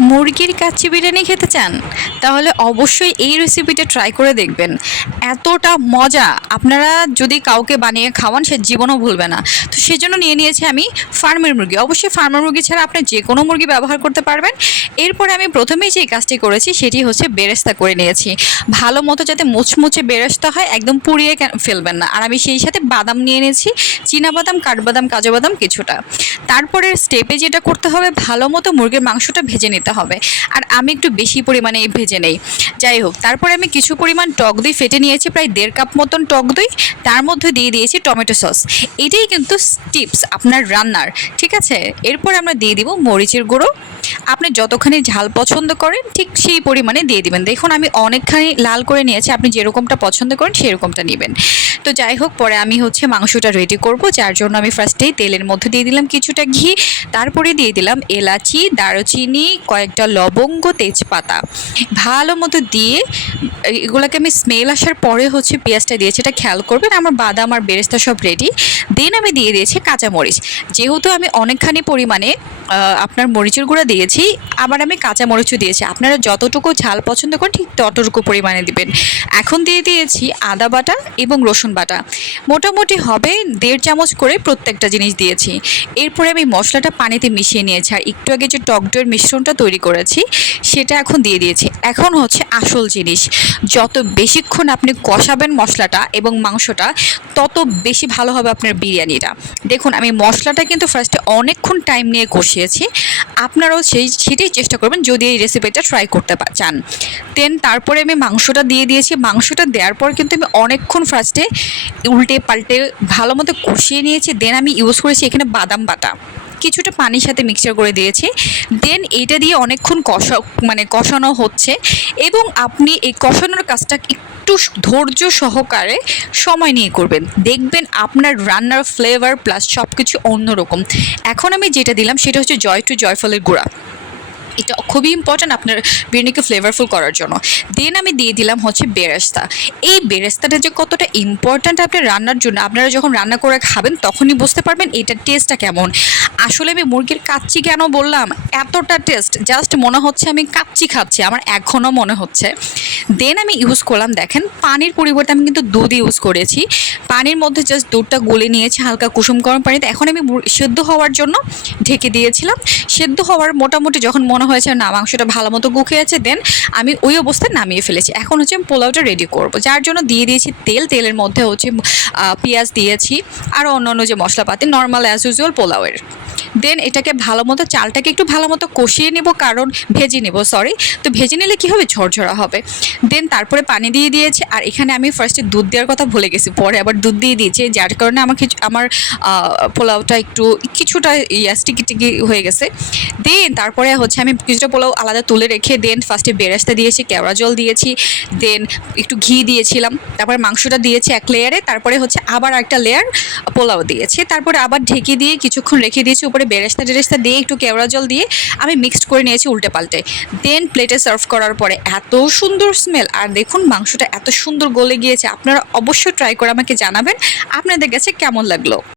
মুরগির কাচ্চি বিরিয়ানি খেতে চান? তাহলে অবশ্যই এই রেসিপিটা ট্রাই করে দেখবেন। এতটা মজা। আপনারা যদি কাউকে বানিয়ে খাওয়ান, সে জীবনও ভুলবে না। তো সেজন্য নিয়ে নিয়েছি আমি ফার্মের মুরগি। অবশ্যই ফার্মের মুরগি ছাড়া আপনি যে কোনো মুরগি ব্যবহার করতে পারবেন। এরপরে আমি প্রথমেই যে কাজটি করেছি, সেটি হচ্ছে বেরেস্তা করে নিয়েছি। ভালো মতো যাতে মুচমুচে বেরেস্তা হয়, একদম পুড়িয়ে ফেলবেন না। আর আমি সেই সাথে বাদাম নিয়ে নিয়েছি বাদাম কাঠবাদাম কাজু বাদাম কিছুটা। তারপরে স্টেপে যেটা করতে হবে, ভালো মতো মুরগির মাংসটা ভেজে নিতে হবে। আর আমি একটু বেশি পরিমাণে ভেজে নেই। যাই হোক, তারপরে আমি কিছু পরিমাণ টক দই ফেটে নিয়েছি, প্রায় দেড় কাপ মতন টক দই। তার মধ্যে দিয়ে দিয়েছি টমেটো সস। এটাই কিন্তু টিপস আপনার রান্নার, ঠিক আছে? এরপর আমরা দিয়ে দিব মরিচের গুঁড়ো। আপনি যতখানি ঝাল পছন্দ করেন, ঠিক সেই পরিমাণে দিয়ে দিবেন। দেখুন, আমি অনেকখানি লাল করে নিয়েছি, আপনি যেরকমটা পছন্দ করেন সেরকমটা নেবেন। তো যাই হোক, পরে আমি হচ্ছে মাংসটা রেডি করব, যার জন্য আমি ফার্স্টেই তেলের মধ্যে দিয়ে দিলাম কিছুটা ঘি। তারপরে দিয়ে দিলাম এলাচি, দারুচিনি কয়েকটা লবঙ্গ, তেজপাতা। ভালো মতো দিয়ে, এগুলোকে আমি স্মেল আসার পরে হচ্ছে পেঁয়াজটা দিয়েছি এটা খেয়াল করবেন, আমার বাদাম আর বেরেস্তা সব রেডি দেন আমি দিয়ে দিয়েছি কাঁচামরিচ। যেহেতু আমি অনেকখানি পরিমাণে আপনার মরিচের গুঁড়া দিয়েছি, আবার আমি কাঁচামরিচও দিয়েছি। আপনারা যতটুকু ঝাল পছন্দ করেন, ঠিক ততটুকু পরিমাণে দিবেন। এখন দিয়ে দিয়েছি আদা বাটা এবং রসুন বাটা। মোটামুটি হবে দেড় চামচ করে প্রত্যেকটা জিনিস দিয়েছি। এরপরে আমি মশলাটা পানিতে মিশিয়ে নিয়েছি। আর একটু আগে যে টক দইয়ের মিশ্রণটা করেছি, সেটা এখন দিয়ে দিয়েছি। এখন হচ্ছে আসল জিনিস। যত বেশিক্ষণ আপনি কষাবেন মশলাটা এবং মাংসটা, তত বেশি ভালো হবে আপনার বিরিয়ানিটা। দেখুন, আমি মশলাটা কিন্তু ফার্স্টে অনেকক্ষণ টাইম নিয়ে কষিয়েছি। আপনারাও সেই, সেটাই চেষ্টা করবেন যদি এই রেসিপিটা ট্রাই করতে চান। দেন তারপরে আমি মাংসটা দিয়ে দিয়েছি। মাংসটা দেওয়ার পর কিন্তু আমি অনেকক্ষণ ফার্স্টে উল্টে পাল্টে ভালো মতো কষিয়ে নিয়েছি। দেন আমি ইউজ করেছি এখানে বাদাম বাটা। কিছুটা পানির সাথে মিক্সচার করে দিয়েছি। দেন এইটা দিয়ে অনেকক্ষণ কষা মানে কষানো হচ্ছে। এবং আপনি এই কষানোর কাজটা একটু ধৈর্য সহকারে সময় নিয়ে করবেন। দেখবেন আপনার রান্নার ফ্লেভার প্লাস সব কিছু অন্যরকম। এখন আমি যেটা দিলাম সেটা হচ্ছে জয় টু জয়ফলের গুঁড়া। এটা খুবই ইম্পর্ট্যান্ট আপনার বিরিয়ানিকে ফ্লেভারফুল করার জন্য। দেন আমি দিয়ে দিলাম হচ্ছে বেরেস্তা। এই বেরেস্তাটা যে কতটা ইম্পর্ট্যান্ট আপনার রান্নার জন্য। আপনারা যখন রান্না করে খাবেন তখনই বুঝতে পারবেন এটার টেস্টটা কেমন। আসলে আমি মুরগির কাচ্চি কেন বললাম? এতটা টেস্ট জাস্ট মনে হচ্ছে আমি কাচ্চি খাচ্ছি, আমার এখনও মনে হচ্ছে। দেন আমি ইউজ করলাম, দেখেন, পানির পরিবর্তে আমি কিন্তু দুধ ইউজ করেছি। পানির মধ্যে জাস্ট দুধটা গলে নিয়েছি, হালকা কুসুম গরম পানিতে। এখন আমি সেদ্ধ হওয়ার জন্য ঢেকে দিয়েছিলাম। সেদ্ধ হওয়ার মোটামুটি যখন মনে হয়েছে না, মাংসটা ভালো মতো গুখে আছে দেন আমি ওই অবস্থায় নামিয়ে ফেলেছি। এখন হচ্ছে আমি পোলাওটা রেডি করব। যার জন্য দিয়ে দিয়েছি তেল। তেলের মধ্যে হচ্ছে পেঁয়াজ দিয়েছি, আর অন্য অন্য যে মশলাপাতি নর্মাল অ্যাজ ইউজুয়াল পোলাওয়ের। দেন এটাকে ভালো মতো, চালটাকে একটু ভালো মতো কষিয়ে নেব, কারণ ভেজে নেব সরি তো ভেজে নিলে কী হবে? ঝরঝরা হবে। দেন তারপরে পানি দিয়ে দিয়েছি, আর এখানে আমি ফার্স্টে দুধ দেওয়ার কথা ভুলে গেছি, পরে আবার দুধ দিয়ে দিয়েছি, যার কারণে আমাকে আমার পোলাওটা একটু, কিছুটা ইয়া স্টিকি টিকি হয়ে গেছে। দেন তারপরে হচ্ছে আমি কিছুটা পোলাও আলাদা তুলে রেখে দেন ফার্স্টে বেরেস্তা দিয়েছি, কেওড়া জল দিয়েছি দেন একটু ঘি দিয়েছিলাম, তারপরে মাংসটা দিয়েছি এক লেয়ারে তারপরে হচ্ছে আবার একটা লেয়ার পোলাও দিয়েছি, তারপরে আবার ঢেকে দিয়ে কিছুক্ষণ রেখে দিয়েছি উপরে বেরেস্তা টেরেস্তা দিয়ে একটু কেওড়া জল দিয়ে আমি মিক্সড করে নিয়েছি উল্টে পাল্টে। দেন প্লেটে সার্ভ করার পরে এত সুন্দর স্মেল আর দেখুন মাংসটা এত সুন্দর গলে গিয়েছে। আপনারা অবশ্যই ট্রাই করে আমাকে জানাবেন। আপনাদের কাছে কেমন লাগল?